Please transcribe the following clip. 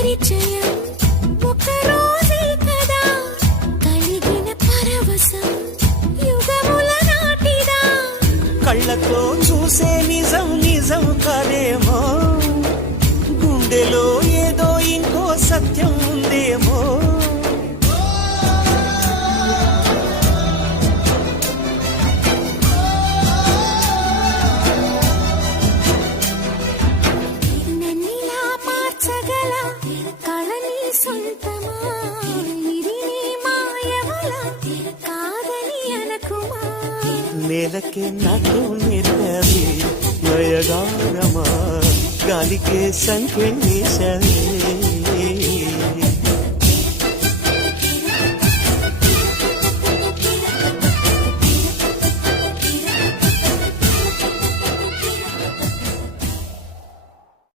పరిచయం ఒక రోజే కదా కలిగిన పరవశం యుగముల నాటిదా కళ్ళతో చూసే నిజం నిజం కాదేమో గుండెలో ఏదో ఇంకో సత్యం ఉందేమో నన్నిలా మార్చగల కళని సొంతమా ఇది నీ మాయవల కాదని అనకుమా నేలకే నాకు నిర్ణవి నయగారమా గాలికే సంఖ్య